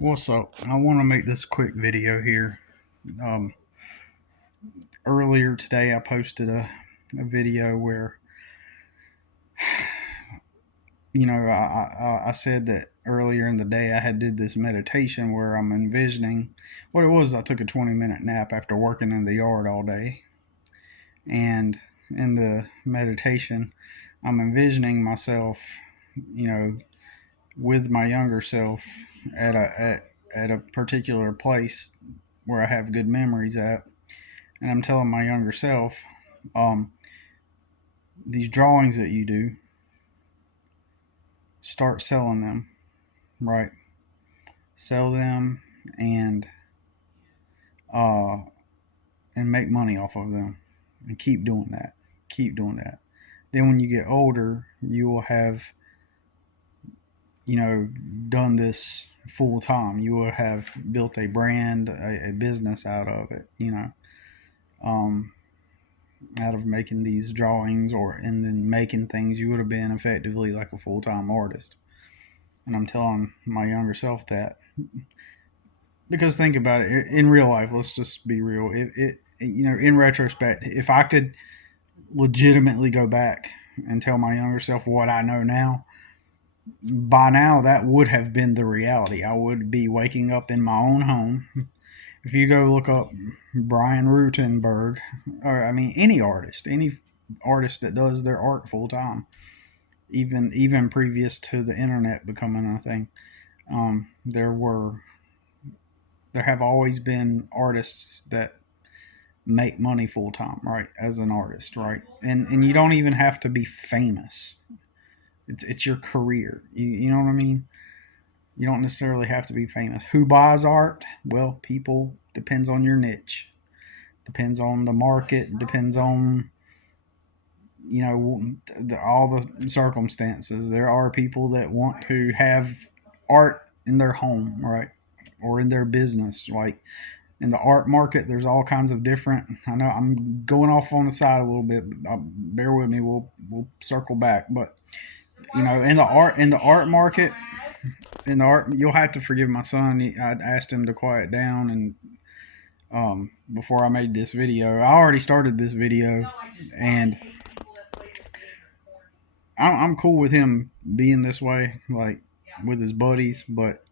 What's up? I want to make this quick video here. Um, Earlier today, I posted a video where, I said that earlier in the day I had did this meditation where I'm envisioning what it was. I took a 20-minute nap after working in the yard all day, and in the meditation, I'm envisioning myself, you know, with my younger self at a particular place where I have good memories at, and I'm telling my younger self, um, these drawings that you do, start selling them, right? Sell them and uh, and make money off of them, and keep doing that. Keep doing that. Then when you get older, you will have done this full time. You will have built a brand, a business out of it. Um, Out of making these drawings and then making things, you would have been effectively like a full time artist. And I'm telling my younger self that, because think about it, in real life, let's just be real. In retrospect, if I could legitimately go back and tell my younger self what I know now, by now that would have been the reality. I would be waking up in my own home. If you go look up Brian Rutenberg, or I mean any artist that does their art full time, even previous to the internet becoming a thing, um, there were there have always been artists that make money full time, right? As an artist, right? And you don't even have to be famous. It's your career. You know what I mean? You don't necessarily have to be famous. Who buys art? Well, people, depends on your niche. Depends on the market. Depends on all the circumstances. There are people that want to have art in their home, right? Or in their business. Like in the art market, there's all kinds of different. I know I'm going off on the side a little bit, but bear with me. We'll circle back. But in the art market, in the art, you'll have to forgive my son. I asked him to quiet down, and before I made this video, I already started this video, and I'm cool with him being this way, like with his buddies. But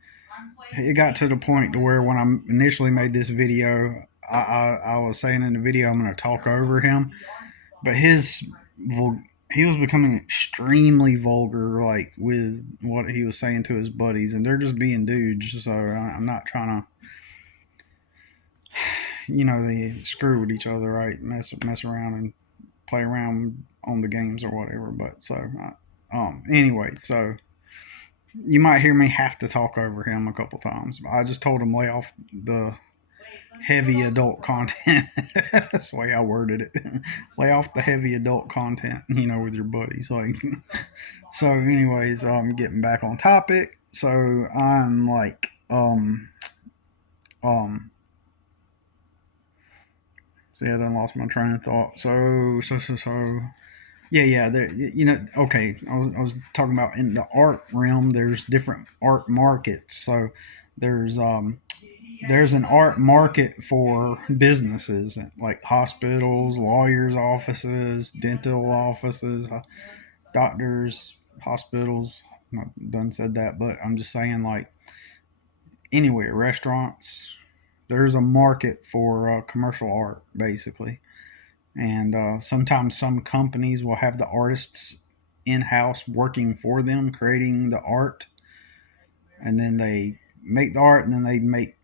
it got to the point to where when I initially made this video, I was saying in the video I'm going to talk over him, but he was becoming extremely vulgar, like with what he was saying to his buddies, and they're just being dudes. So I'm not trying to, they screw with each other, right? Mess around and play around on the games or whatever. But anyway, so you might hear me have to talk over him a couple times. I just told him lay off the heavy adult content. That's the way I worded it. Lay off the heavy adult content, with your buddies. Like, so, anyways, getting back on topic. So I'm like, um, see, I done lost my train of thought. So. Yeah. There, okay. I was talking about in the art realm. There's different art markets. So there's um there's an art market for businesses like hospitals, lawyers' offices, dental offices, doctors, hospitals. I done said that, but I'm just saying, like, anywhere, restaurants. There's a market for commercial art, basically, and sometimes some companies will have the artists in house working for them, creating the art, and then they make the art, and then they make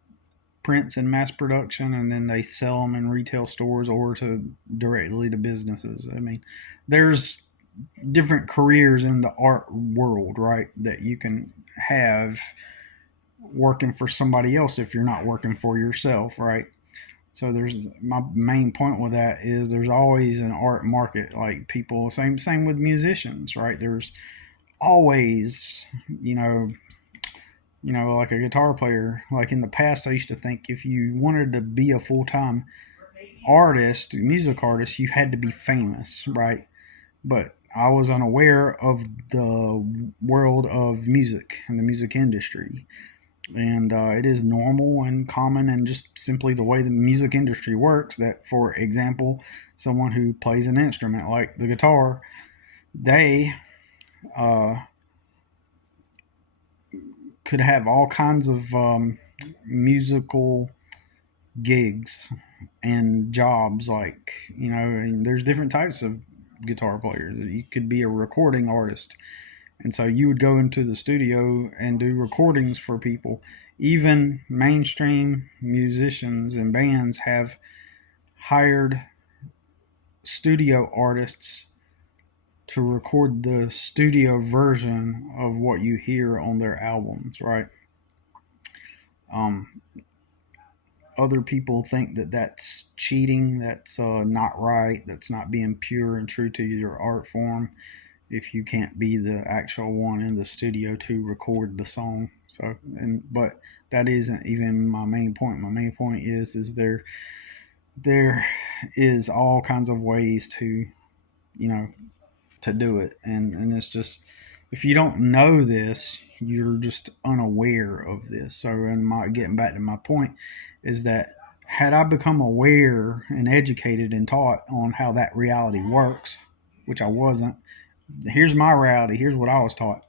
prints in mass production, and then they sell them in retail stores or to directly to businesses. I mean, there's different careers in the art world, right? That you can have working for somebody else if you're not working for yourself, right? So there's my main point with that is there's always an art market. Like people, same with musicians, right? There's always, you know, like a guitar player. Like in the past, I used to think if you wanted to be a full time artist, music artist, you had to be famous, right? But I was unaware of the world of music and the music industry. And it is normal and common and just simply the way the music industry works that, for example, someone who plays an instrument like the guitar, they uh, could have all kinds of musical gigs and jobs, like, and there's different types of guitar players. You could be a recording artist, and so you would go into the studio and do recordings for people. Even mainstream musicians and bands have hired studio artists to record the studio version of what you hear on their albums, right? Um, Other people think that that's cheating, that's not right, that's not being pure and true to your art form if you can't be the actual one in the studio to record the song. So, but that isn't even my main point. My main point is there is all kinds of ways to, you know to do it, and it's just, if you don't know this, you're just unaware of this. So, and my getting back to my point is that, had I become aware and educated and taught on how that reality works, which I wasn't. Here's my reality. Here's what I was taught.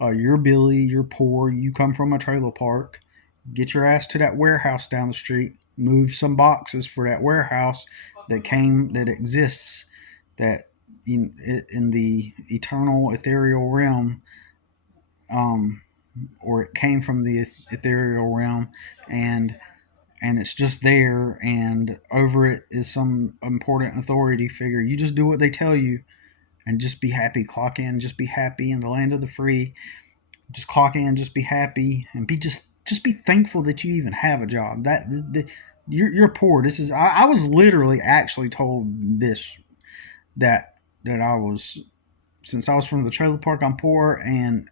You're Billy. You're poor. You come from a trailer park. Get your ass to that warehouse down the street. Move some boxes for that warehouse that exists, that in the eternal ethereal realm, um, or it came from the ethereal realm, and it's just there, and over it is some important authority figure. You just do what they tell you, and just be happy. Clock in, just be happy in the land of the free. Just clock in, just be happy, and be thankful that you even have a job. You're poor. This is, I was literally actually told this, that I was, since I was from the trailer park, I'm poor, and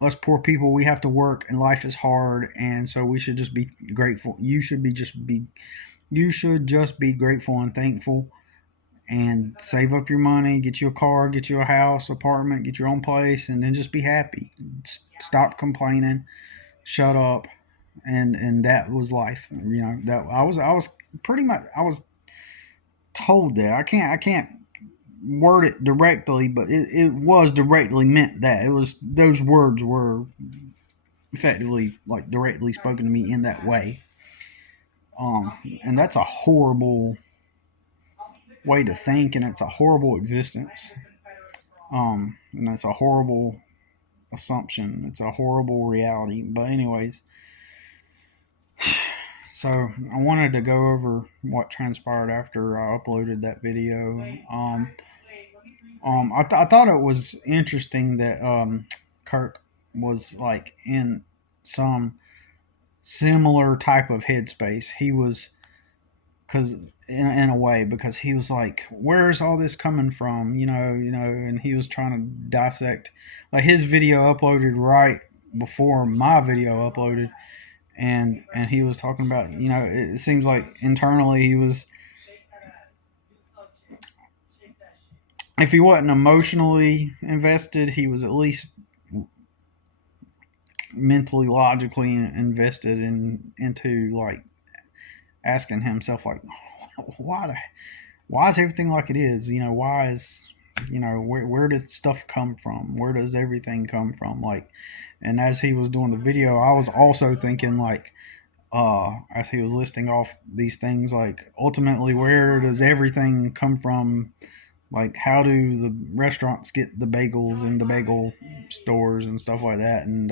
us poor people, we have to work, and life is hard, and so we should just be grateful. You should just be grateful and thankful, and save up your money, get you a car, get you a house, apartment, get your own place, and then just be happy. Stop complaining, shut up, and that was life. That I was pretty much, I was told that. I can't word it directly, but it was directly meant that. It was, those words were effectively, like, directly spoken to me in that way. And that's a horrible way to think, and it's a horrible existence. And that's a horrible assumption. It's a horrible reality. But anyways, so I wanted to go over what transpired after I uploaded that video. I thought it was interesting that Kirk was, like, in some similar type of headspace. He was, because in a way, because he was like, where's all this coming from, and he was trying to dissect, like, his video uploaded right before my video uploaded, and he was talking about, it seems like internally he was, if he wasn't emotionally invested, he was at least mentally, logically invested into, like, asking himself, like, why why is everything like it is? Why is, where did stuff come from? Where does everything come from? Like, and as he was doing the video, I was also thinking, like, as he was listing off these things, like, ultimately, where does everything come from? Like, how do the restaurants get the bagels in the bagel stores and stuff like that? And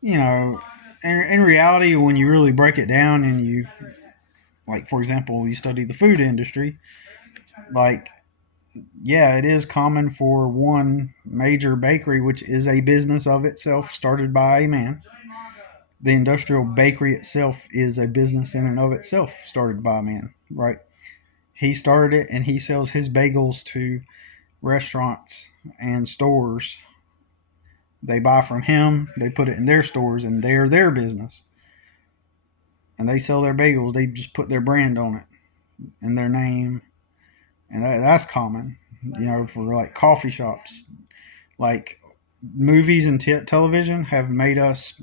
you know, in reality, when you really break it down, and you, like, for example, you study the food industry, like, yeah, it is common for one major bakery, which is a business of itself, started by a man. The industrial bakery itself is a business in and of itself, started by a man, right? He started it, and he sells his bagels to restaurants and stores. They buy from him, they put it in their stores, and they're their business. And they sell their bagels, they just put their brand on it and their name. And that's common, for, like, coffee shops. Like, movies and television have made us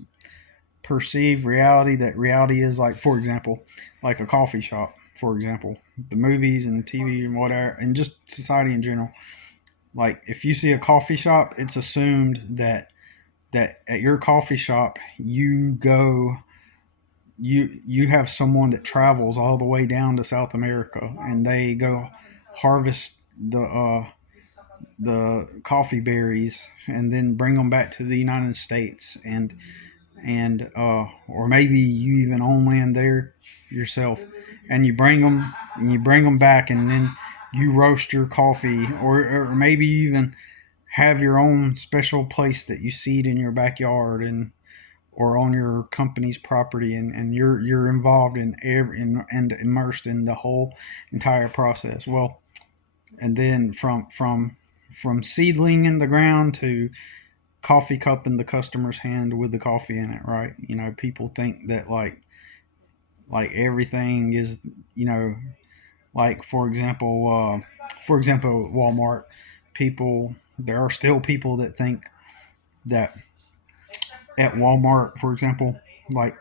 perceive reality, that reality is like, for example, like a coffee shop, for example, the movies and TV and whatever, and just society in general. Like if you see a coffee shop, it's assumed that at your coffee shop you have someone that travels all the way down to South America, and they go harvest the coffee berries and then bring them back to the United States, and or maybe you even own land there yourself, and you bring them back, and then you roast your coffee, or maybe you even have your own special place that you seed in your backyard and or on your company's property, and you're involved in every and immersed in the whole entire process. Well, and then from seedling in the ground to coffee cup in the customer's hand with the coffee in it, right? People think that like everything is, like for example, Walmart. People, there are still people that think that at Walmart, for example, like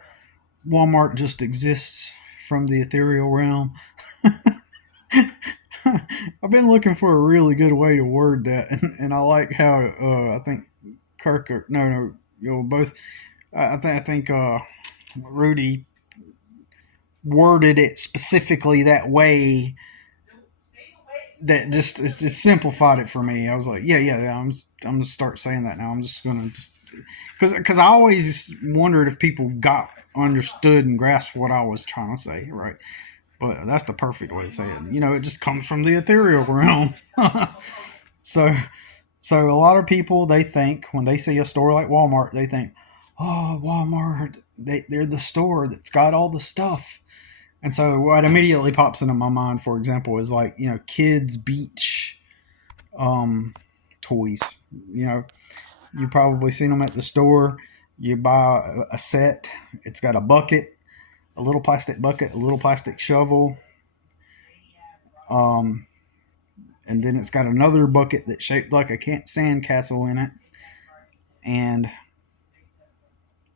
Walmart just exists from the ethereal realm. I've been looking for a really good way to word that, and I like how I think Kirk, or, no, both. I think Rudy worded it specifically that way, that just simplified it for me. I was like, yeah. I'm gonna start saying that now. I'm just gonna just because I always wondered if people got understood and grasped what I was trying to say, right? But that's the perfect way to say it. It just comes from the ethereal realm. so so a lot of people, they think when they see a store like Walmart, they think, oh, Walmart, they're the store that's got all the stuff. And so what immediately pops into my mind, for example, is like, kids beach um, toys. You know, you probably seen them at the store. You buy a set. It's got a bucket, a little plastic bucket, a little plastic shovel, um, and then it's got another bucket that's shaped like a sand castle in it, and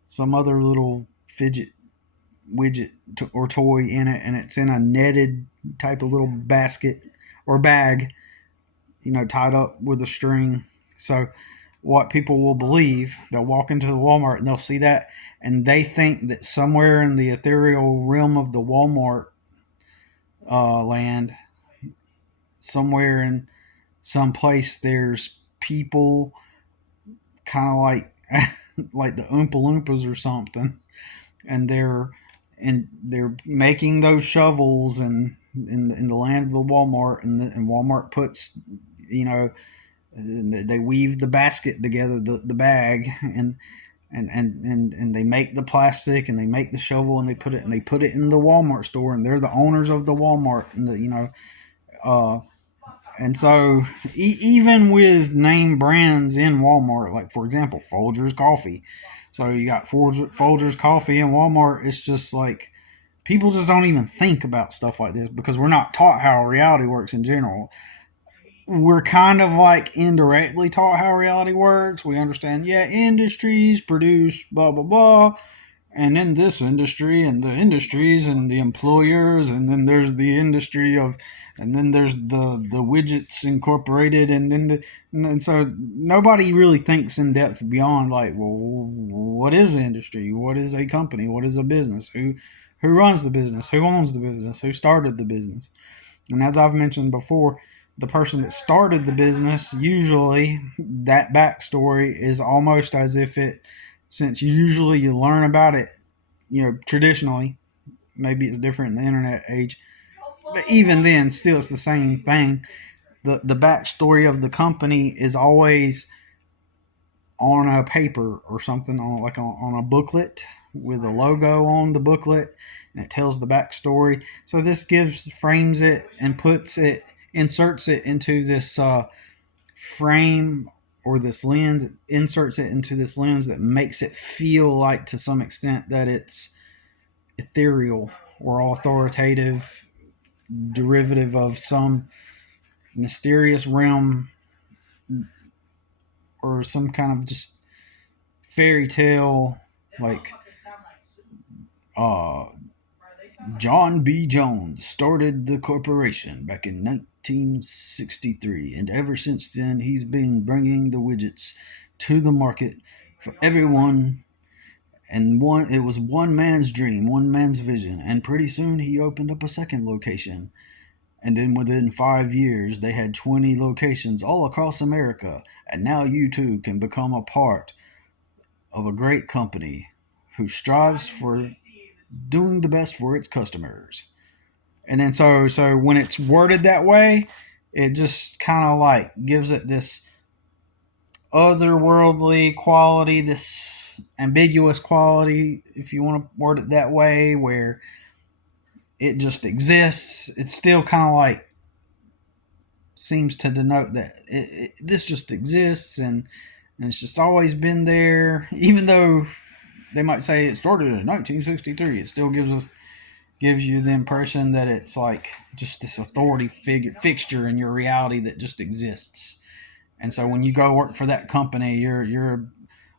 some other little fidget widget or toy in it, and it's in a netted type of little basket or bag, tied up with a string. So what people will believe, they'll walk into the Walmart and they'll see that, and they think that somewhere in the ethereal realm of the Walmart land, somewhere in some place, there's people kind of like like the Oompa Loompas or something, and they're making those shovels and in the land of the Walmart, and Walmart puts, you know they weave the basket together, the bag, and they make the plastic, and they make the shovel, and they put it in the Walmart store, and they're the owners of the Walmart, and uh and so even with name brands in Walmart, like for example Folgers coffee, so you got Folgers coffee in Walmart, it's just like people just don't even think about stuff like this because we're not taught how reality works in general. We're kind of like indirectly taught how reality works. We understand, yeah, industries produce blah blah blah, and in this industry and the industries and the employers, and then there's the industry of, and then there's the widgets incorporated, and so nobody really thinks in depth beyond like, well, what is the industry? What is a company? What is a business? Who runs the business? Who owns the business? Who started the business? And as I've mentioned before, the person that started the business, usually that backstory is almost as if it, since usually you learn about it, traditionally, maybe it's different in the internet age, but even then, still it's the same thing. The backstory of the company is always on a paper or something, on a booklet with a logo on the booklet, and it tells the backstory. So this frames it and inserts it into this frame, or this lens. It inserts it into this lens that makes it feel like, to some extent, that it's ethereal or authoritative, derivative of some mysterious realm, or some kind of just fairy tale, like Uh, John B. Jones started the corporation back in 1963, and ever since then, he's been bringing the widgets to the market for everyone. And it was one man's dream, one man's vision, and pretty soon he opened up a second location. And then within 5 years, they had 20 locations all across America. And now you too can become a part of a great company who strives for doing the best for its customers. And then so when it's worded that way, it just kind of like gives it this otherworldly quality, this ambiguous quality, if you want to word it that way, where it just exists. It's still kind of like seems to denote that this just exists, and it's just always been there. Even though they might say it started in 1963, it still gives you the impression that it's like just this authority fixture in your reality that just exists. And so when you go work for that company, you're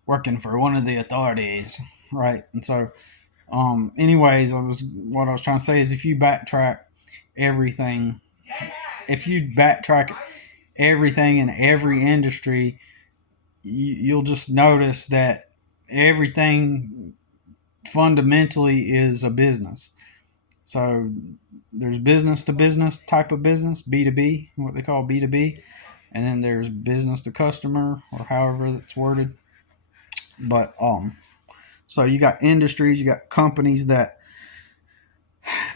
working for one of the authorities, right? And so, anyways, what I was trying to say is everything, if you backtrack everything in every industry, you'll just notice that everything fundamentally is a business. So there's business to business type of business, B2B, what they call B2B, and then there's business to customer, or however it's worded. But so you got industries, you got companies that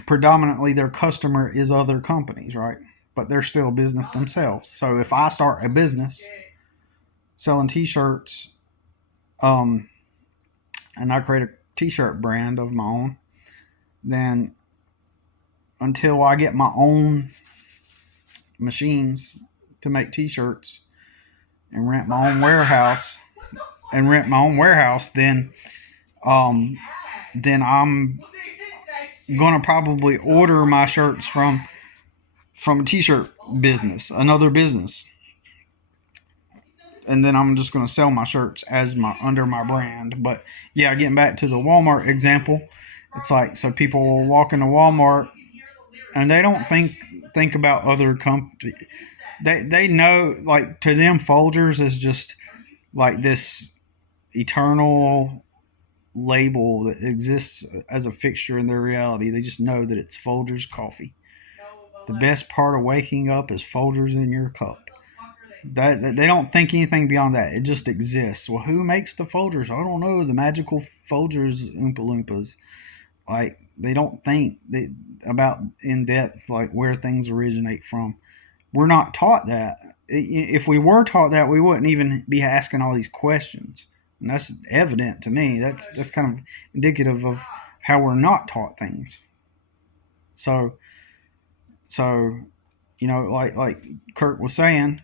predominantly their customer is other companies, right? But they're still a business themselves. So if I start a business selling T-shirts, and I create a T-shirt brand of my own, then until I get my own machines to make T-shirts and rent my own warehouse, then I'm gonna probably order my shirts from a T-shirt business, another business, and then I'm just gonna sell my shirts as under my brand. But yeah, getting back to the Walmart example, it's like, so people will walk into Walmart and they don't think about other companies. They know, like, to them Folgers is just like this eternal label that exists as a fixture in their reality. They just know that it's Folgers coffee. The best part of waking up is Folgers in your cup. That they don't think anything beyond that. It just exists. Well, who makes the Folgers? I don't know. The magical Folgers Oompa Loompas. Like, they don't think about in depth, like, where things originate from. We're not taught that. If we were taught that, we wouldn't even be asking all these questions. And that's evident to me. That's kind of indicative of how we're not taught things. So so like Kurt was saying,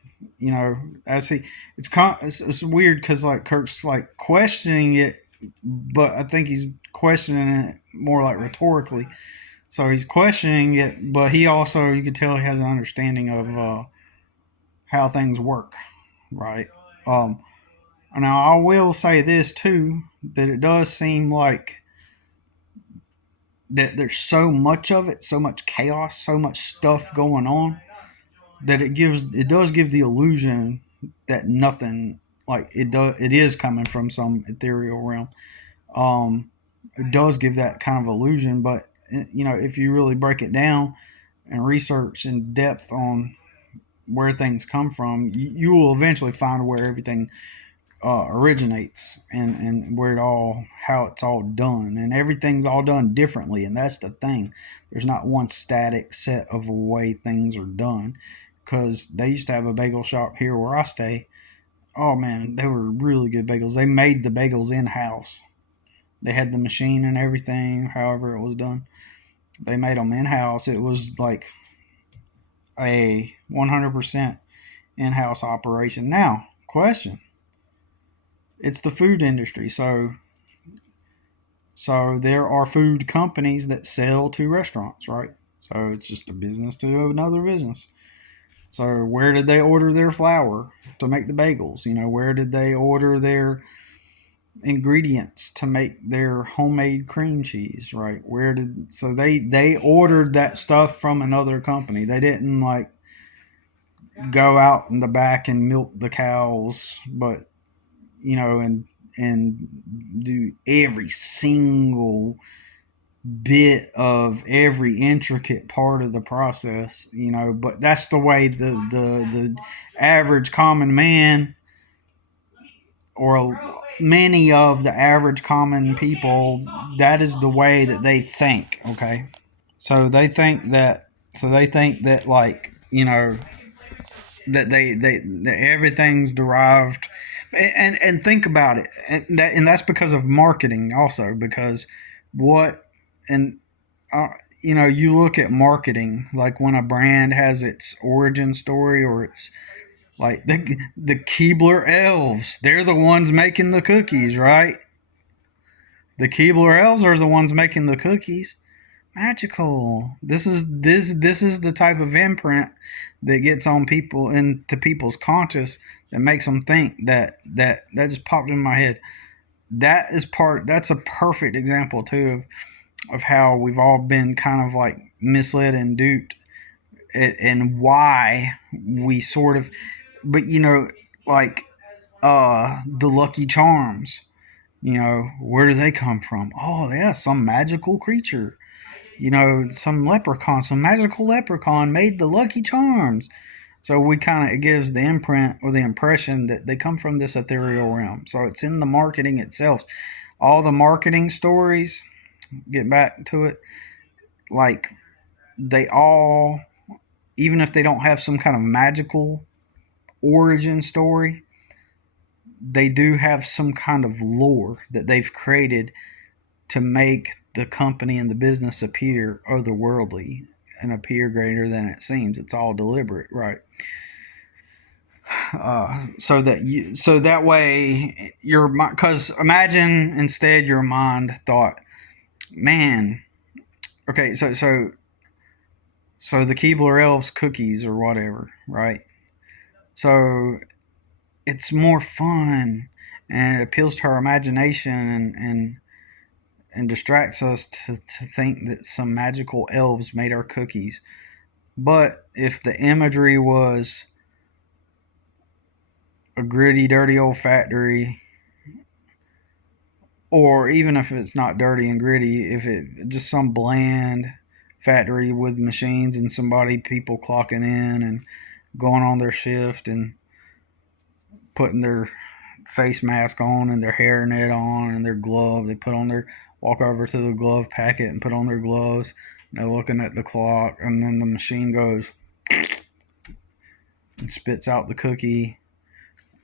as it's weird because like Kurt's like questioning it, but I think he's questioning it more like rhetorically. So he's questioning it, but he also, you can tell, he has an understanding of how things work, right? Um, Now I will say this too, that it does seem like that there's so much of it, so much chaos, so much stuff going on, that it does give the illusion that nothing, like, it is coming from some ethereal realm. It does give that kind of illusion, but if you really break it down and research in depth on where things come from, you will eventually find where everything originates, and how it's all done, and everything's all done differently. And that's the thing, there's not one static set of way things are done, because they used to have a bagel shop here where I stay. Oh man, they were really good bagels. They made the bagels in house. They had the machine and everything, however it was done. They made them in house. It was like a 100% in house operation. Now, question, it's the food industry. So there are food companies that sell to restaurants, right? So it's just a business to another business. So where did they order their flour to make the bagels? Where did they order ingredients to make their homemade cream cheese, right? So they ordered that stuff from another company. They didn't like go out in the back and milk the cows, but and do every single bit of every intricate part of the process, but that's the way the average common man, or many of the average common people, that is the way that they think. Okay, so they think that, like, that everything's derived, and think about it, and that's because of marketing also, because what and uh, you look at marketing, like when a brand has its origin story, or it's like the Keebler elves, they're the ones making the cookies, right? The Keebler elves are the ones making the cookies. Magical. This is the type of imprint that gets on people, into people's conscious, that makes them think that just popped in my head. That's a perfect example too of how we've all been kind of like misled and duped, and why we sort of, but like the Lucky Charms, where do they come from? Oh yeah, some magical creature, some leprechaun, some magical leprechaun made the Lucky Charms. So we kind of, it gives the imprint or the impression that they come from this ethereal realm. So it's in the marketing itself. All the marketing stories, get back to it, like, they all, even if they don't have some kind of magical origin story, they do have some kind of lore that they've created to make the company and the business appear otherworldly and appear greater than it seems. It's all deliberate, right? So that way your mind, because imagine instead your mind thought, man, okay, so the Keebler Elves cookies or whatever, right? So it's more fun, and it appeals to our imagination, and distracts us to think that some magical elves made our cookies. But if the imagery was a gritty, dirty old factory, or even if it's not dirty and gritty, if it just some bland factory with machines and people clocking in and going on their shift and putting their face mask on and their hairnet on and their glove, they put on their walk over to the glove packet and put on their gloves. They're looking at the clock, and then the machine goes and spits out the cookie,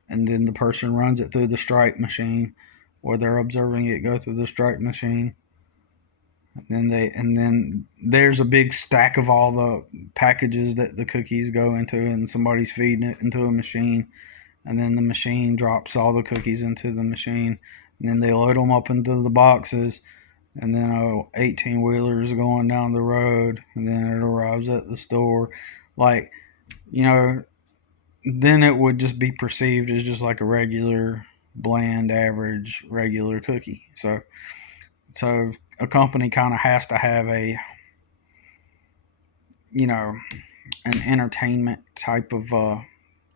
and then the person runs it through the stripe machine, or they're observing it go through the stripe machine. And then there's a big stack of all the packages that the cookies go into, and somebody's feeding it into a machine, and then the machine drops all the cookies into the machine, and then they load them up into the boxes, and then 18 wheelers going down the road, and then it arrives at the store. Like, you know, then it would just be perceived as just like a regular, bland, average, regular cookie. So a company kind of has to have you know, an entertainment type of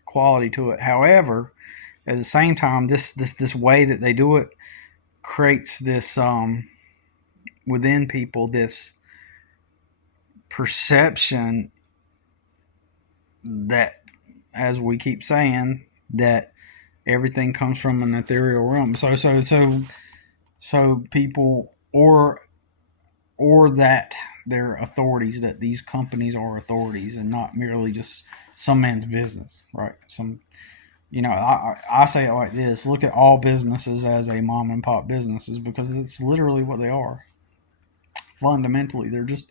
quality to it. However, at the same time, this way that they do it creates this within people, this perception that, as we keep saying, that everything comes from an ethereal realm. So people, or that they're authorities, that these companies are authorities and not merely just some man's business, right? I say it like this: look at all businesses as a mom and pop businesses, because it's literally what they are. Fundamentally, they're just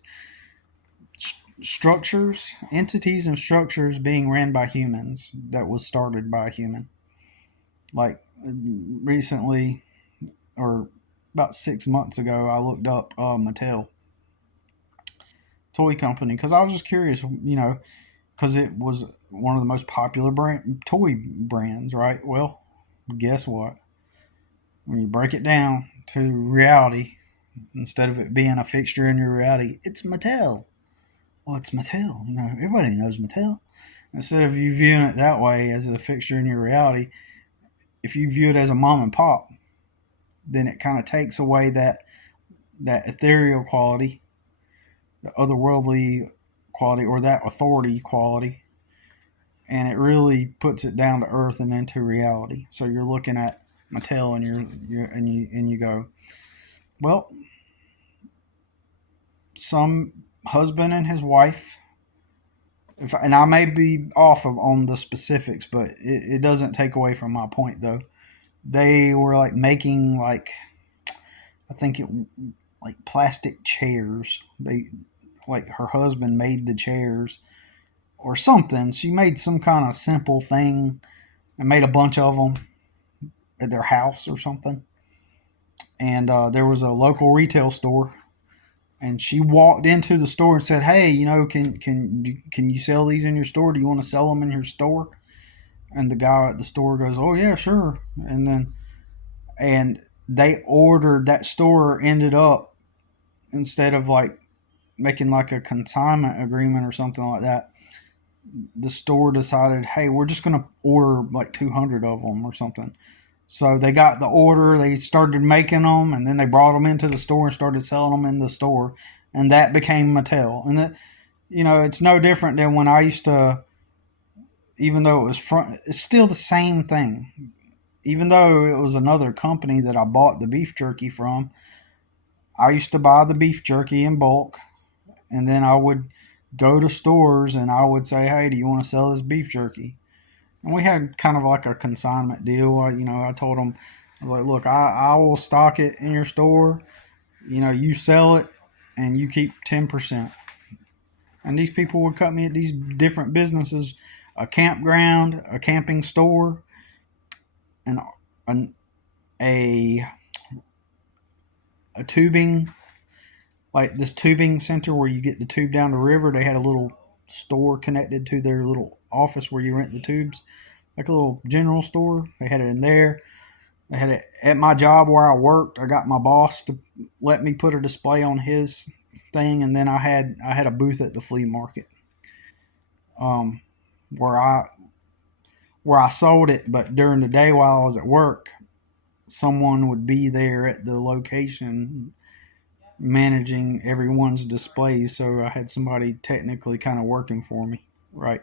structures, entities, and structures being ran by humans, that was started by a human. Like, recently, or about 6 months ago, I looked up Mattel toy company, because I was just curious, because it was one of the most popular toy brands, right? Well, guess what? when you break it down to reality, instead of it being a fixture in your reality, it's Mattel. Well, it's Mattel. You know, everybody knows Mattel. Instead of you viewing it that way as a fixture in your reality, if you view it as a mom and pop, then it kind of takes away that ethereal quality, the otherworldly quality, or that authority quality, and it really puts it down to earth and into reality. So you're looking at Mattel, and you go, well, some husband and his wife. And I may be off on the specifics, but it doesn't take away from my point though. They were like making like, I think it like plastic chairs. They like her husband made the chairs or something. She made some kind of simple thing and made a bunch of them at their house or something. And there was a local retail store, and she walked into the store and said, "Hey, you know, can you sell these in your store? Do you want to sell them in your store?" And the guy at the store goes, "Oh yeah, sure." And they ordered, that store ended up, instead of like making like a consignment agreement or something like that, the store decided, hey, we're just going to order like 200 of them or something. So they got the order, they started making them, and then they brought them into the store and started selling them in the store. And that became Mattel. And that, you know, it's no different than when I used to, even though it was front, it's still the same thing. Even though it was another company that I bought the beef jerky from, I used to buy the beef jerky in bulk, and then I would go to stores and I would say, "Hey, do you want to sell this beef jerky?" And we had kind of like a consignment deal. You know, I told them, I was like, "Look, I will stock it in your store. You know, you sell it, and you keep 10%." And these people would cut me at these different businesses, a campground, a camping store, and an, a a tubing, like this tubing center where you get the tube down the river. They had a little store connected to their little office where you rent the tubes, like a little general store. They had it in there. They had it at my job where I worked. I got my boss to let me put a display on his thing, and then I had a booth at the flea market, um, where I sold it. But during the day while I was at work, someone would be there at the location managing everyone's displays. So I had somebody technically kind of working for me, right?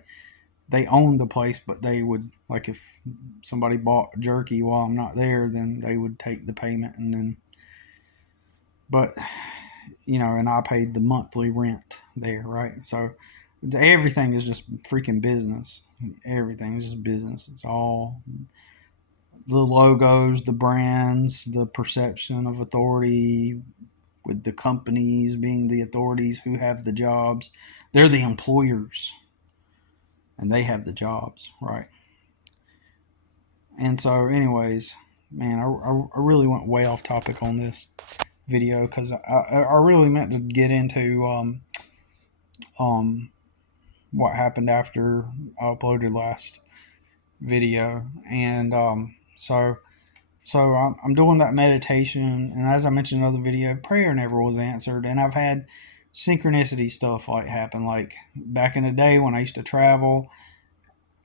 They owned the place, but they would, like, if somebody bought jerky while I'm not there, then they would take the payment, and then, but you know, and I paid the monthly rent there, right? So everything is just freaking business. Everything is just business. It's all the logos, the brands, the perception of authority, with the companies being the authorities who have the jobs. They're the employers, and they have the jobs, right? And so, anyways, man, I really went way off topic on this video because I really meant to get into um, what happened after I uploaded last video. And so I'm doing that meditation, and as I mentioned in another video, prayer never was answered. And I've had synchronicity stuff like happen. Like back in the day when I used to travel,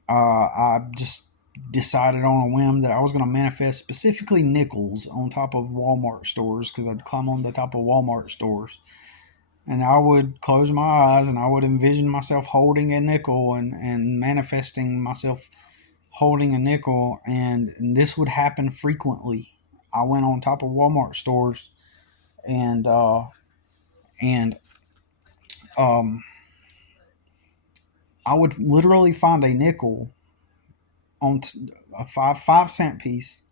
I just decided on a whim that I was going to manifest specifically nickels on top of Walmart stores, because I'd climb on the top of Walmart stores. And I would close my eyes and I would envision myself holding a nickel, and manifesting myself holding a nickel. And this would happen frequently. I went on top of Walmart stores, and um, I would literally find a nickel on a five cent piece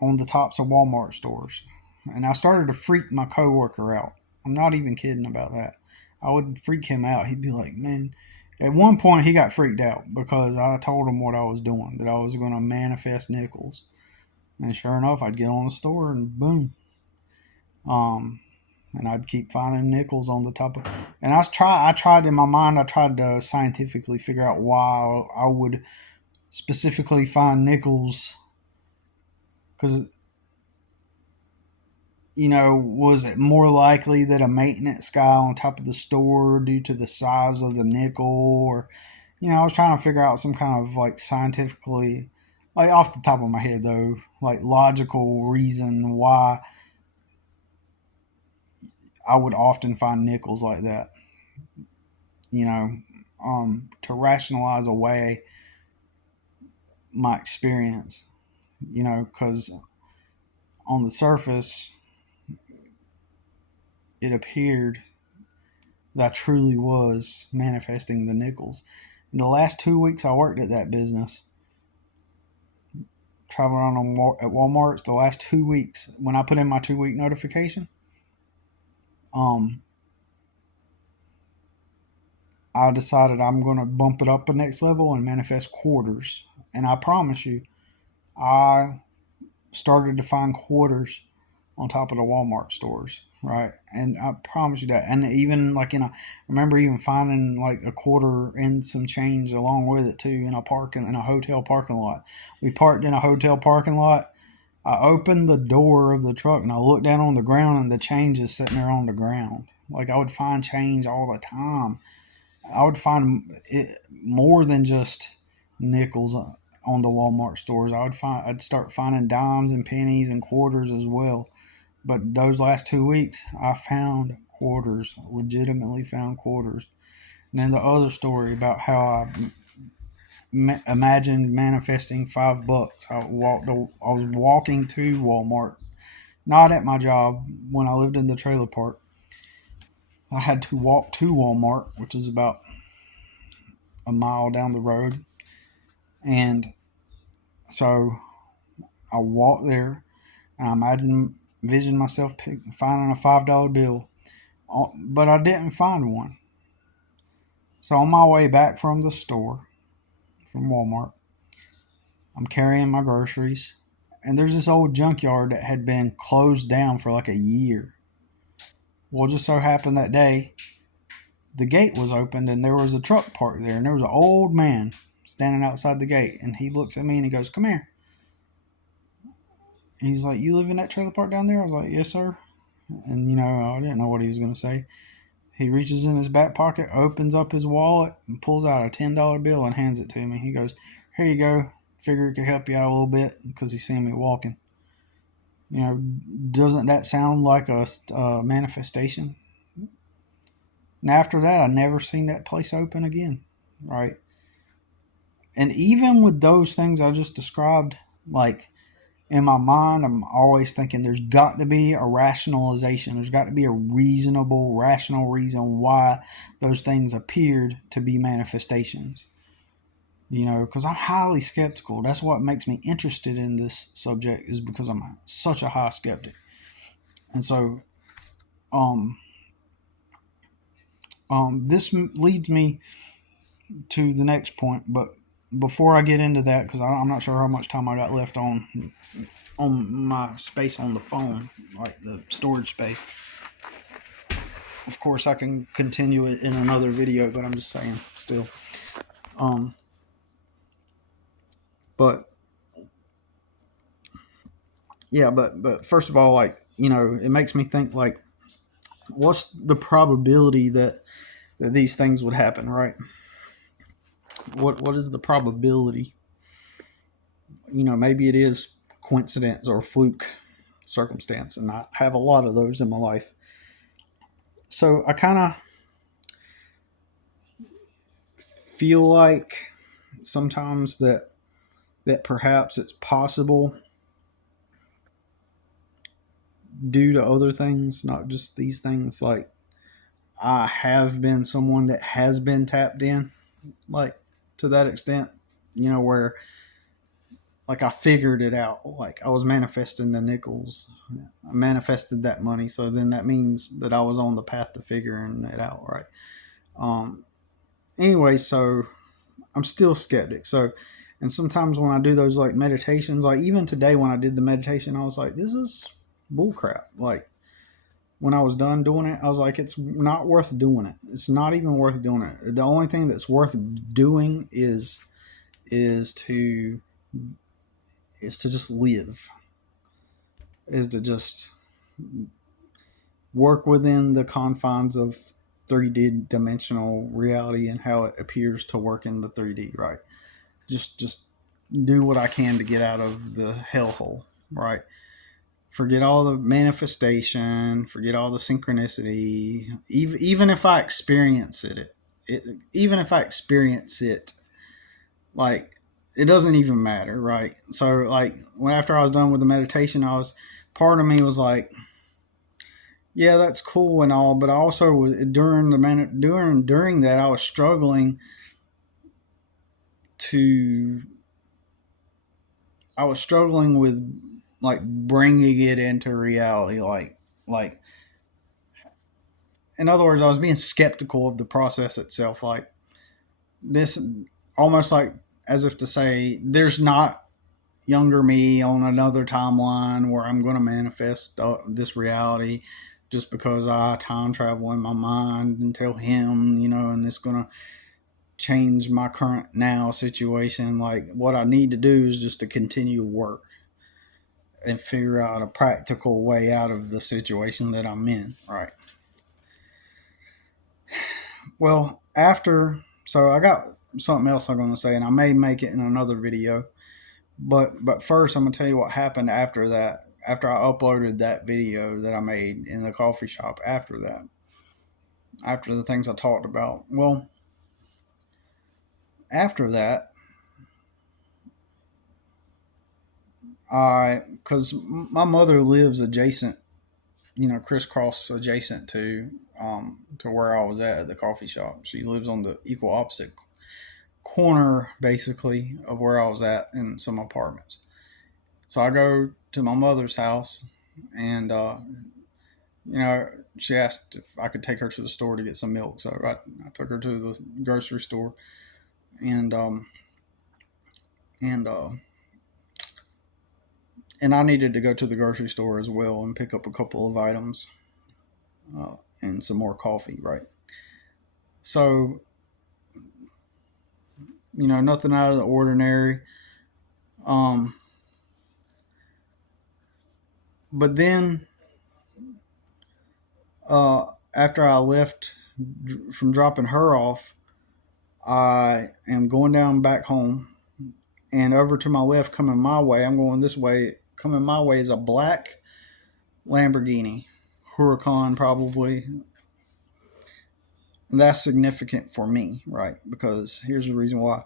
on the tops of Walmart stores. And I started to freak my coworker out. I'm not even kidding about that. I would freak him out. He'd be like, "Man," at one point he got freaked out because I told him what I was doing, that I was going to manifest nickels. And sure enough, I'd get on the store and boom. Um, and I'd keep finding nickels on the top of. And I tried in my mind. I tried to scientifically figure out why I would specifically find nickels, Because, was it more likely that a maintenance guy on top of the store due to the size of the nickel? Or, I was trying to figure out some kind of like scientifically, like off the top of my head though, like logical reason why I would often find nickels like that, you know, to rationalize away my experience, because on the surface, it appeared that I truly was manifesting the nickels. In the last 2 weeks I worked at that business, traveling around at Walmart, the last 2 weeks, when I put in my 2 week notification, I decided I'm going to bump it up a next level and manifest quarters. And I promise you, I started to find quarters on top of the Walmart stores, right? And I promise you that. And even like I remember even finding like a quarter and some change along with it too in a hotel parking lot. We parked in a hotel parking lot. I opened the door of the truck and I looked down on the ground and the change is sitting there on the ground. Like I would find change all the time. I would find it more than just nickels on the Walmart stores. I'd start finding dimes and pennies and quarters as well. But those last 2 weeks, I found quarters, legitimately found quarters. And then the other story about how I imagined manifesting $5. I was walking to Walmart, not at my job when I lived in the trailer park. I had to walk to Walmart, which is about a mile down the road. And so I walked there and I envisioned myself finding a $5 bill, but I didn't find one. So on my way back from the store, from Walmart, I'm carrying my groceries, and there's this old junkyard that had been closed down for like a year. Well, just so happened that day, the gate was opened and there was a truck parked there, and there was an old man standing outside the gate, and he looks at me and he goes, "Come here." And he's like, "You live in that trailer park down there?" I was like, "Yes, sir." And I didn't know what he was going to say. He reaches in his back pocket, opens up his wallet, and pulls out a $10 bill and hands it to me. He goes, "Here you go. Figure it could help you out a little bit," because he's seen me walking. Doesn't that sound like a manifestation? And after that, I never seen that place open again, right? And even with those things I just described, like in my mind, I'm always thinking there's got to be a rationalization. There's got to be a reasonable, rational reason why those things appeared to be manifestations. Because I'm highly skeptical. That's what makes me interested in this subject, is because I'm such a high skeptic. And so, this leads me to the next point. But before I get into that, because I'm not sure how much time I got left on my space on the phone, like the storage space. Of course, I can continue it in another video, but I'm just saying still. But yeah, but first of all, like, it makes me think, like, what's the probability that these things would happen, right? What is the probability? Maybe it is coincidence or fluke circumstance, and I have a lot of those in my life. So I kind of feel like sometimes that perhaps it's possible, due to other things, not just these things. Like, I have been someone that has been tapped in, like, to that extent, where, like, I figured it out. Like, I was manifesting the nickels. I manifested that money. So then that means that I was on the path to figuring it out, right? Anyway, so I'm still skeptic. So, and sometimes when I do those like meditations, like even today when I did the meditation, I was like, this is bullcrap. Like, when I was done doing it, I was like, it's not worth doing it. It's not even worth doing it. The only thing that's worth doing is to just live. is to just work within the confines of 3D dimensional reality and how it appears to work in the 3D, right? Just do what I can to get out of the hellhole, right? Forget all the manifestation, forget all the synchronicity. Even if I experience even if I experience it, like it doesn't even matter, right? So like when after I was done with the meditation, I was part of me was like, yeah, that's cool and all, but also during during that I was struggling to I was struggling with like bringing it into reality, like in other words, I was being skeptical of the process itself, like this almost like as if to say there's not younger me on another timeline where I'm going to manifest this reality just because I time travel in my mind and tell him, and it's going to change my current now situation. Like what I need to do is just to continue work and figure out a practical way out of the situation that I'm in, right? Well, so I got something else I'm going to say, and I may make it in another video. But first, I'm gonna tell you what happened after that. After I uploaded that video that I made in the coffee shop, after that, after the things I talked about. Well, after that, because my mother lives adjacent, crisscross adjacent to where I was at the coffee shop. She lives on the equal opposite corner, basically, of where I was at in some apartments. So I go to my mother's house, and she asked if I could take her to the store to get some milk. So I took her to the grocery store, and and uh, and I needed to go to the grocery store as well and pick up a couple of items and some more coffee, right? So nothing out of the ordinary. Um, but then after I left from dropping her off, I am going down back home, and over to my left, coming my way, I'm going this way. Coming my way is a black Lamborghini Huracan, probably. And that's significant for me, right? Because here's the reason why.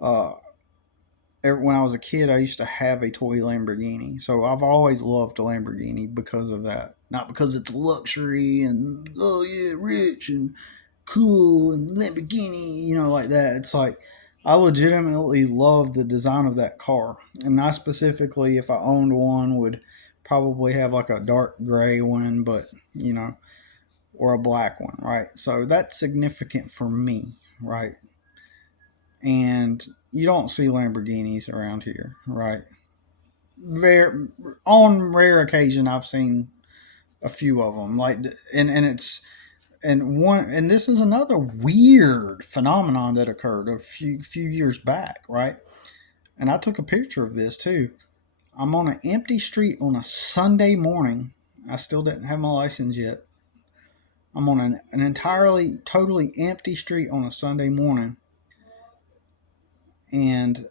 Uh, when I was a kid, I used to have a toy Lamborghini, so I've always loved a Lamborghini because of that. Not because it's luxury and oh yeah, rich and cool and Lamborghini, like that. It's like I legitimately love the design of that car, and I specifically, if I owned one, would probably have like a dark gray one, but or a black one, right? So that's significant for me, right? And you don't see Lamborghinis around here, right? Very on rare occasion, I've seen a few of them, like and it's and this is another weird phenomenon that occurred a few years back, right? And I took a picture of this too. I'm on an empty street on a Sunday morning. I still didn't have my license yet. I'm on an entirely, totally empty street on a Sunday morning, and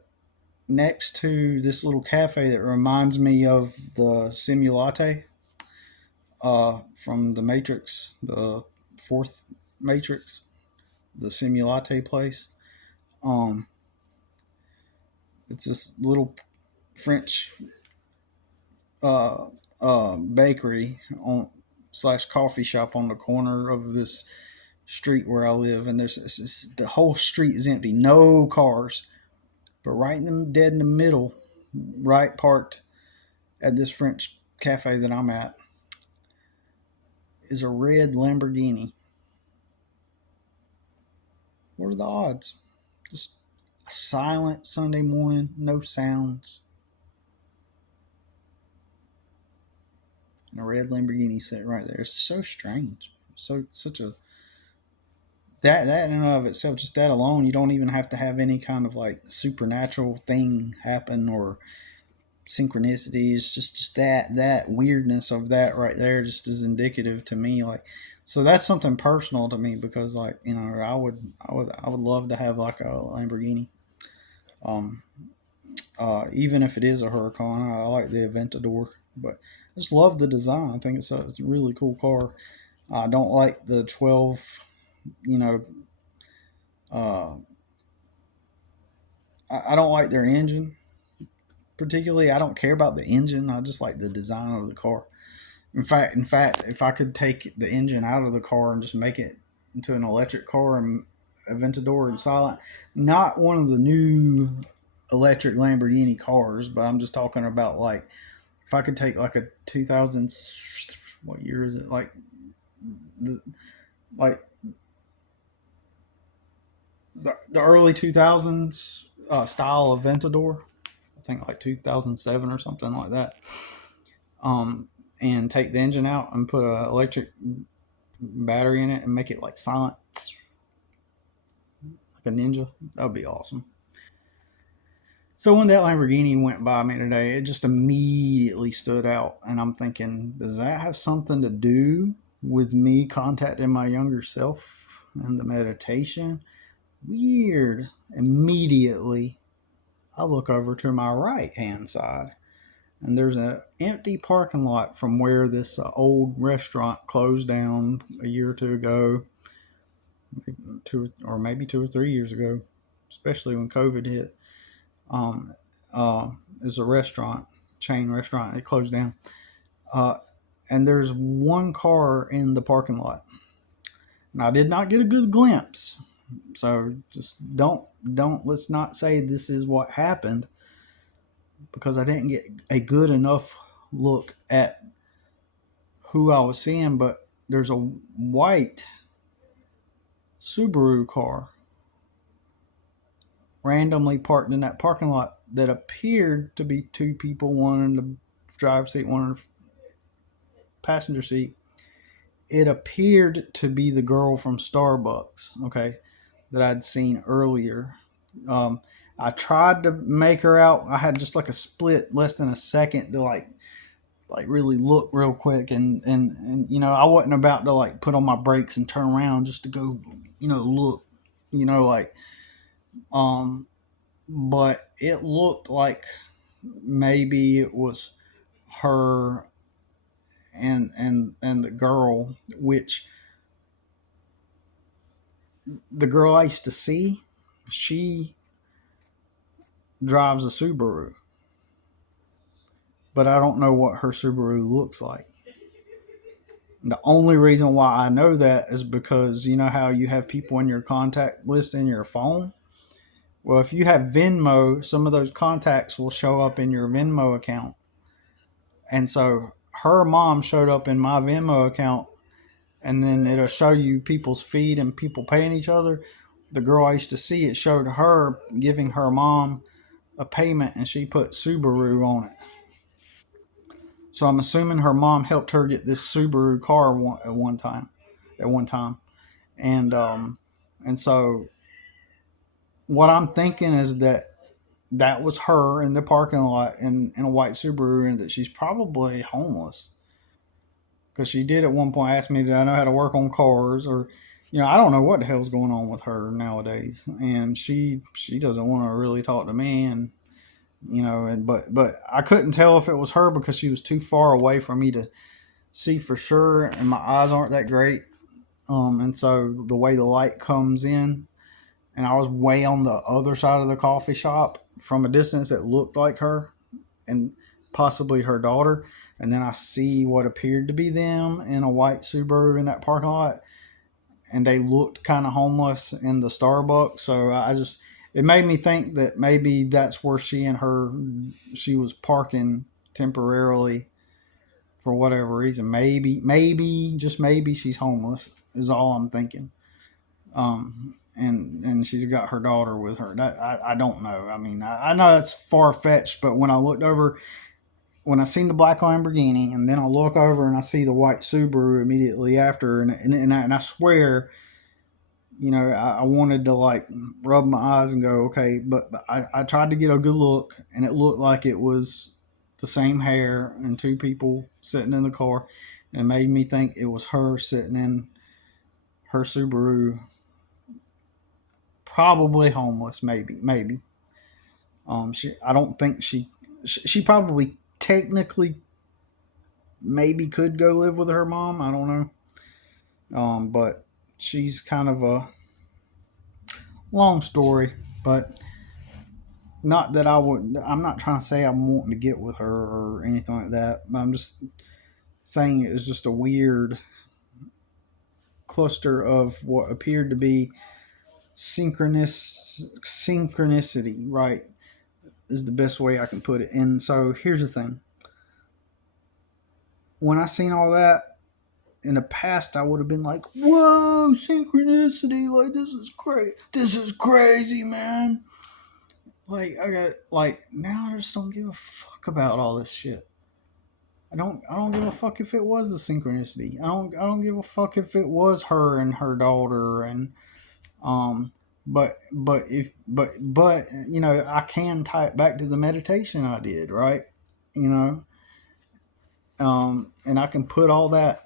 next to this little cafe that reminds me of the Simulate from the Matrix, the fourth Matrix, the Simulate place. Um, it's this little French uh, bakery on slash coffee shop on the corner of this street where I live, and the whole street is empty, no cars, but right in the dead in the middle, right parked at this French cafe that I'm at, is a red Lamborghini. What are the odds? Just a silent Sunday morning, no sounds, and a red Lamborghini sitting right there. It's so strange. Such a that in and of itself, just that alone, you don't even have to have any kind of like supernatural thing happen or synchronicities, just that weirdness of that right there, just is indicative to me. Like, so that's something personal to me because, like, I would love to have like a Lamborghini. Um, Even if it is a Huracan, I like the Aventador, but I just love the design. I think it's a really cool car. I don't like the 12, you know, uh, I don't like their engine particularly. I don't care about the engine. I just like the design of the car. In fact, if I could take the engine out of the car and just make it into an electric car and Aventador and Silent, not one of the new electric Lamborghini cars, but I'm just talking about like if I could take like a 2000, what year is it? The like the early 2000s style of Aventador. I think like 2007 or something like that. Um, and take the engine out and put an electric battery in it and make it like silent, like a ninja. That would be awesome. So when that Lamborghini went by me today, it just immediately stood out, and I'm thinking, does that have something to do with me contacting my younger self and the meditation? Weird. Immediately, I look over to my right hand side, and there's an empty parking lot from where this old restaurant closed down a year or two ago, maybe 2 or 3 years ago, especially when COVID hit. Um, is a restaurant, chain restaurant. It closed down, uh, and there's one car in the parking lot. And I did not get a good glimpse, so just don't let's not say this is what happened because I didn't get a good enough look at who I was seeing. But there's a white Subaru car randomly parked in that parking lot that appeared to be two people, one in the driver's seat, one in the passenger seat. It appeared to be the girl from Starbucks, okay, that I'd seen earlier. Um, I tried to make her out. I had just like a split, less than a second to like really look real quick, and I wasn't about to like put on my brakes and turn around just to go, look, like um, but it looked like maybe it was her and the girl, which the girl I used to see, she drives a Subaru, but I don't know what her Subaru looks like. The only reason why I know that is because you know how you have people in your contact list in your phone? Well, if you have Venmo, some of those contacts will show up in your Venmo account. And so her mom showed up in my Venmo account, and then it'll show you people's feed and people paying each other. The girl I used to see, it showed her giving her mom a payment, and she put Subaru on it. So I'm assuming her mom helped her get this Subaru car at one time, and so what I'm thinking is that was her in the parking lot in a white Subaru, and that she's probably homeless because she did at one point ask me, did I know how to work on cars, or I don't know what the hell's going on with her nowadays, and she doesn't want to really talk to me, and but I couldn't tell if it was her because she was too far away for me to see for sure, and my eyes aren't that great, and so the way the light comes in, and I was way on the other side of the coffee shop from a distance, it looked like her and possibly her daughter, and then I see what appeared to be them in a white Subaru in that parking lot, and they looked kind of homeless in the Starbucks. So it made me think that maybe that's where she was parking temporarily for whatever reason. Maybe just maybe she's homeless is all I'm thinking. And she's got her daughter with her. I don't know. I mean, I know that's far fetched, but when I looked over, when I seen the black Lamborghini, and then I look over and I see the white Subaru immediately after, and I swear, I wanted to like rub my eyes and go, okay, but I tried to get a good look, and it looked like it was the same hair and two people sitting in the car, and it made me think it was her sitting in her Subaru, probably homeless, maybe. I don't think she probably technically maybe could go live with her mom. I don't know. But she's kind of a long story, but not that I would. I'm not trying to say I'm wanting to get with her or anything like that. I'm just saying it was just a weird cluster of what appeared to be synchronicity, right? Is the best way I can put it. And so here's the thing. When I seen all that in the past, I would have been like, "Whoa, synchronicity! Like this is crazy. This is crazy, man." Like I got like now I just don't give a fuck about all this shit. I don't give a fuck if it was a synchronicity. I don't give a fuck if it was her and her daughter and um but I can tie it back to the meditation I did, right? You know, and I can put all that,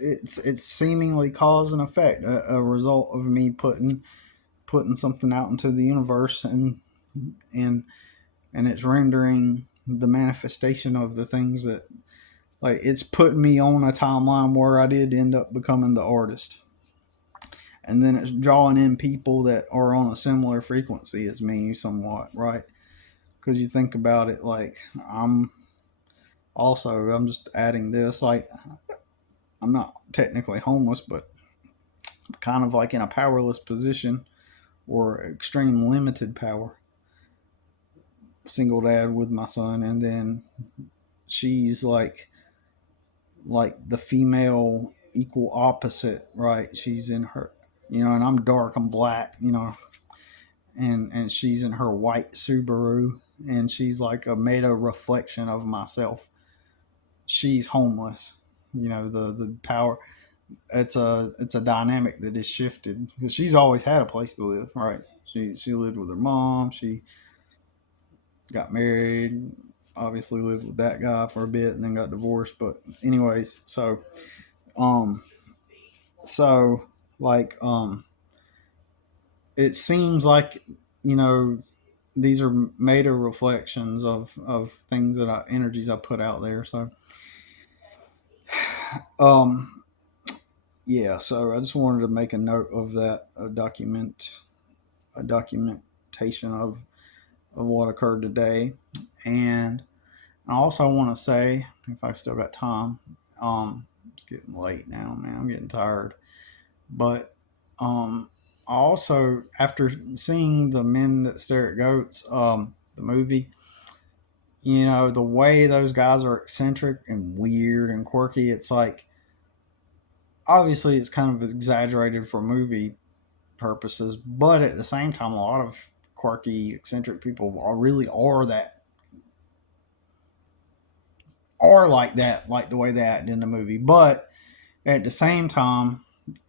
it's seemingly cause and effect, a result of me putting something out into the universe, and and it's rendering the manifestation of the things that, like, it's putting me on a timeline where I did end up becoming the artist, and then it's drawing in people that are on a similar frequency as me somewhat, right? Because you think about it, like, I'm just adding this, like, I'm not technically homeless, but kind of like in a powerless position or extreme limited power. Single dad with my son, and then she's like the female equal opposite, right? She's in her, and I'm dark, I'm black, and she's in her white Subaru, and she's like a meta reflection of myself. She's homeless, the power. It's a dynamic that is shifted because she's always had a place to live, right? She lived with her mom. She got married, obviously lived with that guy for a bit, and then got divorced. But anyways, um, so it seems like, you know these are meta reflections of things energies I put out there. So um, yeah, so I just wanted to make a note of that, a documentation of what occurred today. And I also want to say, if I still got time, it's getting late now, man. I'm getting tired. But also, after seeing the Men That Stare at Goats, the movie, the way those guys are eccentric and weird and quirky, it's like, obviously it's kind of exaggerated for movie purposes, but at the same time, a lot of quirky, eccentric people are like that, like the way they act in the movie. But at the same time,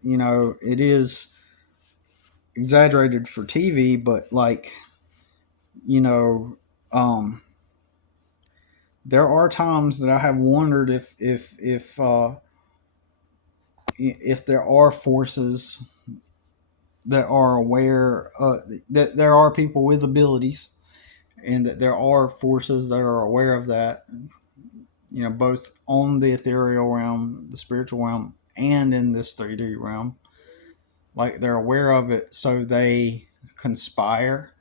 it is exaggerated for TV, but like, you know, um, there are times that I have wondered if there are forces that are aware, that there are people with abilities, and that there are forces that are aware of that, both on the ethereal realm, the spiritual realm, and in this 3D realm. Like, they're aware of it, so they conspire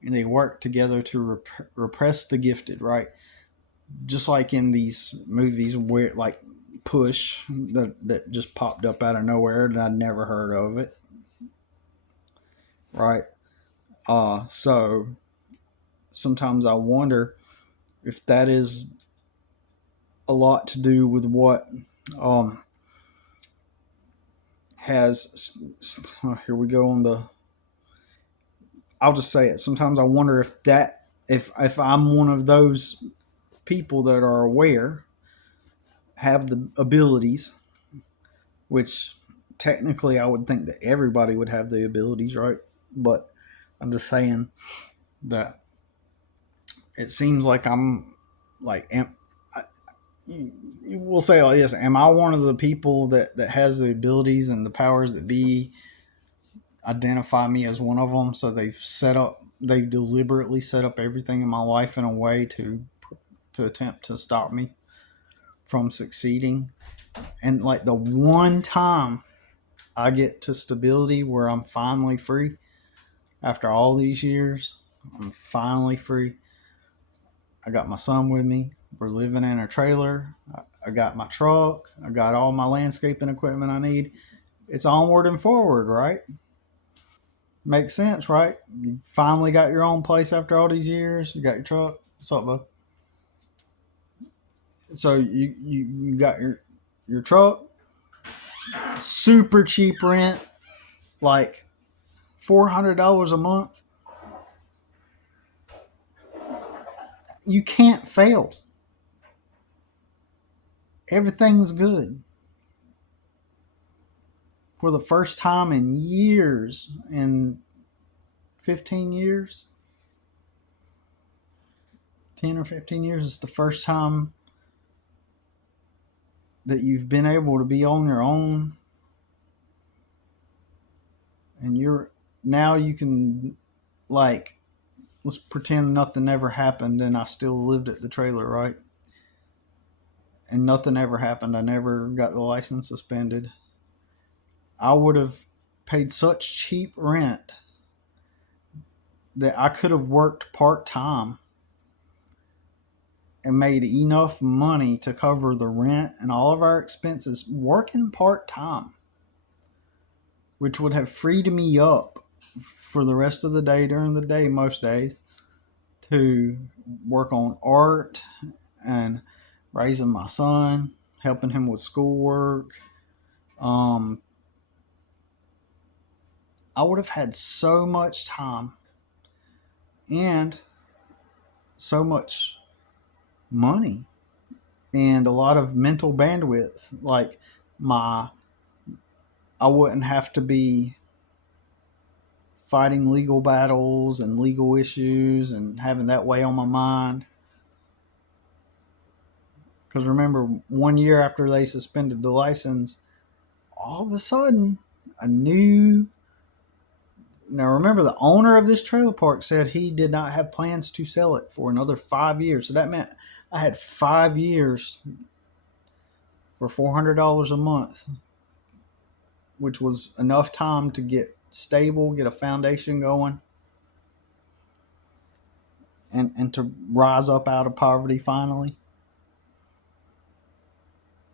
and they work together to repress the gifted, right? Just like in these movies where, like, Push, that just popped up out of nowhere and I'd never heard of it, right? So sometimes I wonder if that is a lot to do with what um has here we go on the I'll just say it. Sometimes I wonder if I'm one of those people that are aware, have the abilities, which technically I would think that everybody would have the abilities, right? But I'm just saying that it seems like I'm like we'll say like this: am I one of the people that has the abilities and the powers that be identify me as one of them? So they've deliberately set up everything in my life in a way to attempt to stop me from succeeding. And like the one time I get to stability where I'm finally free after all these years, I'm finally free. I got my son with me. We're living in a trailer. I got my truck. I got all my landscaping equipment I need. It's onward and forward, right? Makes sense, right? You finally got your own place after all these years. You got your truck. What's up, bud? So you got your truck, super cheap rent, like $400 a month. You can't fail. Everything's good for the first time in years, in 15 years, 10 or 15 years. It's the first time that you've been able to be on your own, and now you can, like, let's pretend nothing ever happened and I still lived at the trailer, right? And nothing ever happened. I never got the license suspended. I would have paid such cheap rent that I could have worked part time and made enough money to cover the rent and all of our expenses working part time, which would have freed me up for the rest of the day during the day, most days, to work on art and raising my son, helping him with schoolwork. Um, I would have had so much time and so much money and a lot of mental bandwidth. Like my, I wouldn't have to be fighting legal battles and legal issues and having that weigh on my mind. Because remember, 1 year after they suspended the license, all of a sudden, a new. Now, remember, the owner of this trailer park said he did not have plans to sell it for another 5 years. So that meant I had 5 years for $400 a month, which was enough time to get stable, get a foundation going, and to rise up out of poverty finally.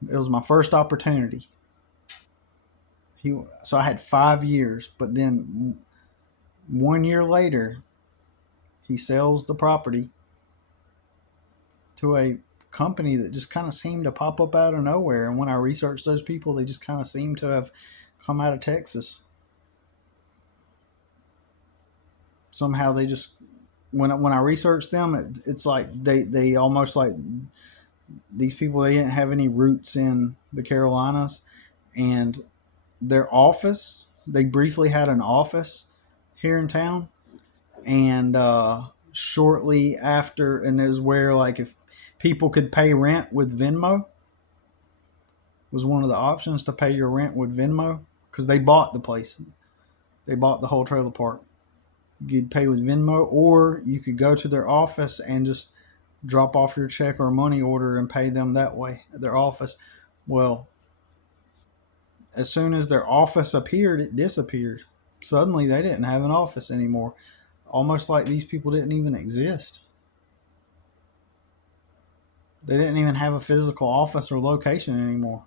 It was my first opportunity. So I had 5 years, but then 1 year later, he sells the property to a company that just kind of seemed to pop up out of nowhere. And when I researched those people, they just kind of seemed to have come out of Texas. Somehow they just when I researched them, it's like they almost like these people. They didn't have any roots in the Carolinas, and their office. They briefly had an office here in town, and shortly after, and it was where like if people could pay rent with Venmo was one of the options to pay your rent with Venmo because they bought the place. They bought the whole trailer park. You could pay with Venmo, or you could go to their office and just drop off your check or money order and pay them that way at their office. Well, as soon as their office appeared, it disappeared. Suddenly, they didn't have an office anymore. Almost like these people didn't even exist. They didn't even have a physical office or location anymore.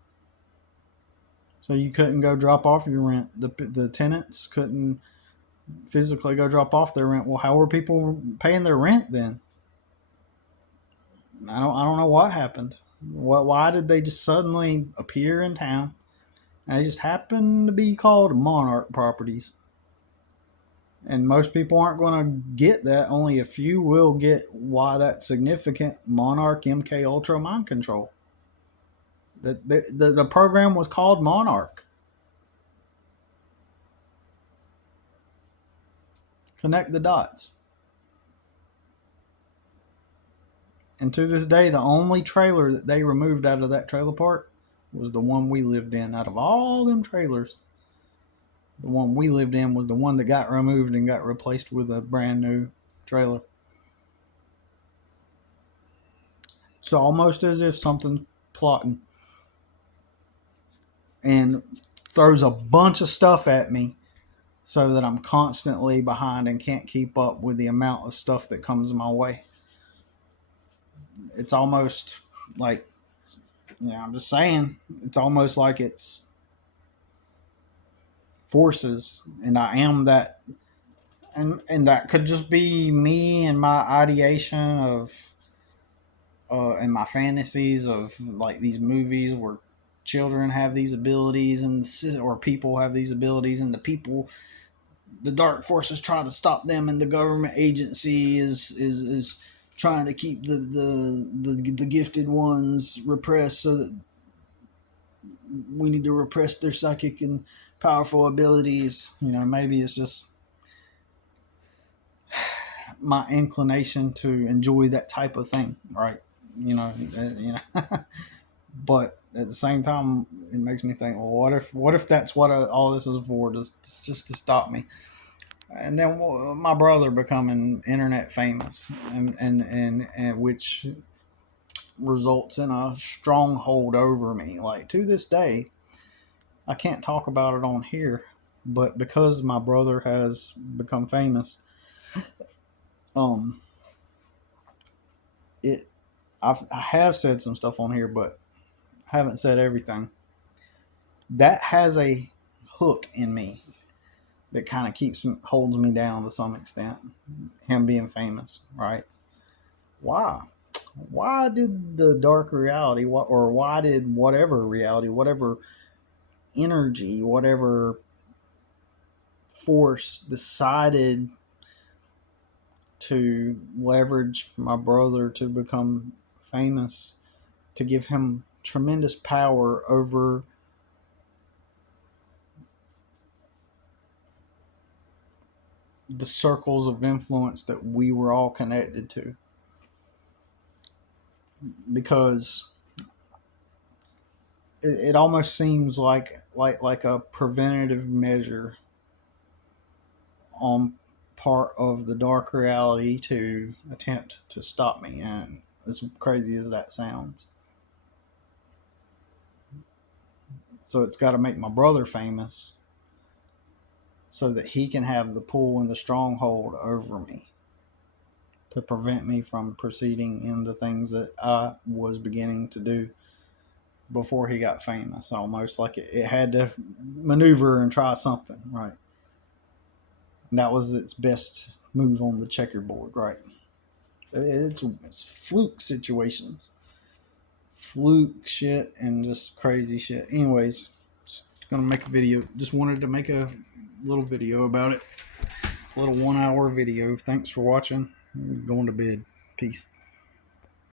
So you couldn't go drop off your rent. The tenants couldn't physically go drop off their rent. Well, how were people paying their rent then? I don't know what happened. Why did they just suddenly appear in town? And they just happened to be called Monarch Properties. And most people aren't going to get that. Only a few will get why that's significant. Monarch MK Ultra Mind Control. The program was called Monarch. Connect the dots. And to this day, the only trailer that they removed out of that trailer park was the one we lived in. Out of all them trailers, the one we lived in was the one that got removed and got replaced with a brand new trailer. It's almost as if something's plotting and throws a bunch of stuff at me so that I'm constantly behind and can't keep up with the amount of stuff that comes my way. It's almost like, I'm just saying, it's almost like it's forces, and I am that, and that could just be me and my ideation of, and my fantasies of like these movies where children have these abilities and or people have these abilities, and the dark forces try to stop them, and the government agency is trying to keep the gifted ones repressed, so that we need to repress their psychic and powerful abilities. Maybe it's just my inclination to enjoy that type of thing, right? But at the same time, it makes me think, well, what if that's what all this is for, just to stop me? And then my brother becoming internet famous, and which results in a stronghold over me. Like, to this day, I can't talk about it on here, but because my brother has become famous, um, it I have said some stuff on here, but haven't said everything. That has a hook in me that kind of holds me down to some extent. Him being famous, right? Why? Why did the dark reality, or why did whatever reality, whatever energy, whatever force decided to leverage my brother to become famous, to give him tremendous power over the circles of influence that we were all connected to? Because it almost seems like a preventative measure on part of the dark reality to attempt to stop me. And as crazy as that sounds, so it's got to make my brother famous so that he can have the pull and the stronghold over me to prevent me from proceeding in the things that I was beginning to do before he got famous. Almost like it had to maneuver and try something, right? And that was its best move on the checkerboard, right? It's fluke situations, fluke shit, and just crazy shit. Anyways, just gonna make a video. Just wanted to make a little video about it. A little 1 hour video. Thanks for watching. I'm going to bed. Peace.